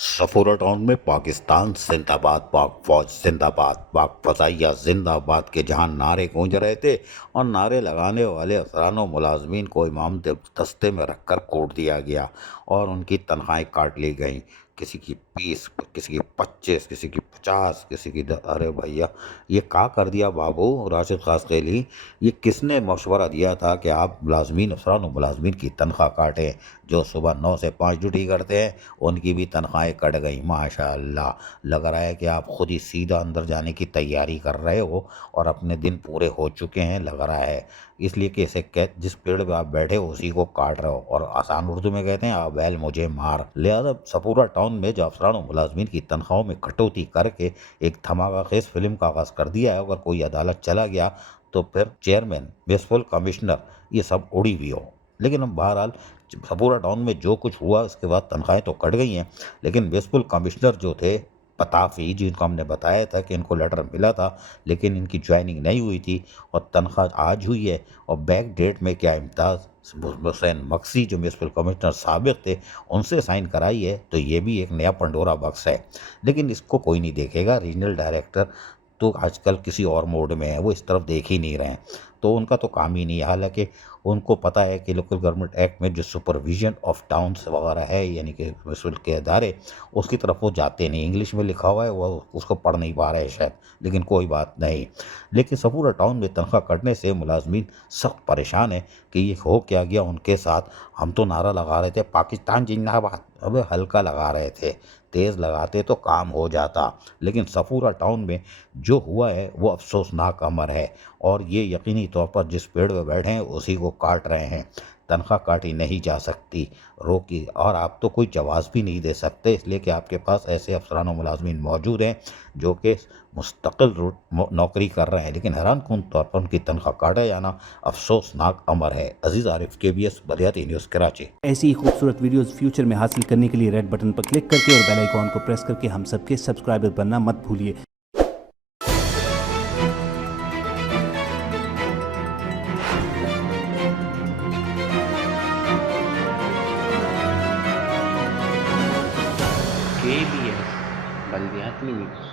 Sephora town में पाकिस्तान जिंदाबाद, पाक फौज जिंदाबाद, पाक फजाइया जिंदाबाद के जहां नारे गूंज रहे थे और नारे लगाने वाले अफसरान और मुलाजमीन को इमाम दस्ते में रखकर कोड दिया गया और उनकी तनख्वाहें काट ली गईं। किसी की 20, किसी की 25, किसी की 50, किसी की अरे भैया, ये क्या कर दिया बाबू राशिद खासकेली। ये किसने मशवरा दिया था कि आप मुलाजमीन, अफसरान और मुलाजमीन की तनख्वाह काटें? जो सुबह 9 से 5 ड्यूटी करते हैं उनकी भी तनख्वाहें कट गई। माशाअल्लाह, लग रहा है कि आप खुद ही सीधा अंदर जाने की तैयारी कर रहे हो और अपने दिन पूरे हो चुके हैं लग रहा है। इसलिए कि इसे कह, जिस पेड़ पे आप बैठे हो उसी को काट रहे हो, और आसान उर्दू में कहते हैं आ बैल मुझे मार। लिहाजा सपूरा टाउन में जो अफसरान और मुलाजमीन की तनख्वाहों में कटौती करके एक धमाका खेज फिल्म का आगाज कर दिया है। अगर कोई अदालत चला गया तो फिर चेयरमैन, म्युनिसिपल कमिश्नर, ये सब उड़ी हुई हो। लेकिन हम बहरहाल सपूरा टाउन में जो कुछ हुआ उसके बाद तनख्वाहें तो कट गई हैं, लेकिन म्युनिसिपल कमिश्नर जो थे पताफी, जिनको हमने बताया था कि इनको लेटर मिला था लेकिन इनकी ज्वाइनिंग नहीं हुई थी और तनख्वाह आज हुई है, और बैक डेट में क्या इम्तियाज़ हुसैन मक्सी जो म्युनिसिपल कमिश्नर साबिक थे उनसे साइन कराई है, तो ये भी एक नया पंडोरा बक्स है। लेकिन इसको कोई नहीं देखेगा। रीजनल डायरेक्टर तो आजकल किसी और मोड में है, वो इस तरफ देख ही नहीं रहे हैं, तो उनका तो काम ही नहीं है। हालांकि उनको पता है कि लोकल गवर्नमेंट एक्ट में जो सुपरविजन ऑफ टाउन्स वगैरह है, यानी कि म्युनिसिपल के अदारे, उसकी तरफ वो जाते नहीं। इंग्लिश में लिखा हुआ है, वो उसको पढ़ नहीं पा रहे हैं शायद, लेकिन कोई बात नहीं। लेकिन सपूरा टाउन में तनख्वाह कटने से मुलाजमीन सख्त परेशान है कि ये हो क्या गया उनके साथ। हम तो नारा लगा रहे थे पाकिस्तान जिंदाबाद, अबे हल्का लगा रहे थे, तेज़ लगाते तो काम हो जाता। लेकिन सपूरा टाउन में जो हुआ है वो अफसोसनाक अमर है, और ये यकीनी तौर पर जिस पेड़ पे बैठे हैं उसी को काट रहे हैं। तनख्वाह काटी नहीं जा सकती, रोकी, और आप तो कोई जवाब भी नहीं दे सकते, इसलिए कि आपके पास ऐसे अफसरान और मुलाजमीन मौजूद हैं जो कि मुस्तकिल नौकरी कर रहे हैं, लेकिन हैरानकुन तौर पर उनकी तनख्वाह काटा जाना अफसोसनाक अमर है। अजीज़ आरिफ, KBS बलियाती न्यूज़, कराची। ऐसी ही खूबसूरत वीडियोस फ्यूचर में हासिल करने के लिए रेड बटन पर क्लिक करके और बेल आइकॉन को प्रेस करके हम सबके सब्सक्राइबर बनना मत भूलिए। KBS बलियाती न्यूज़।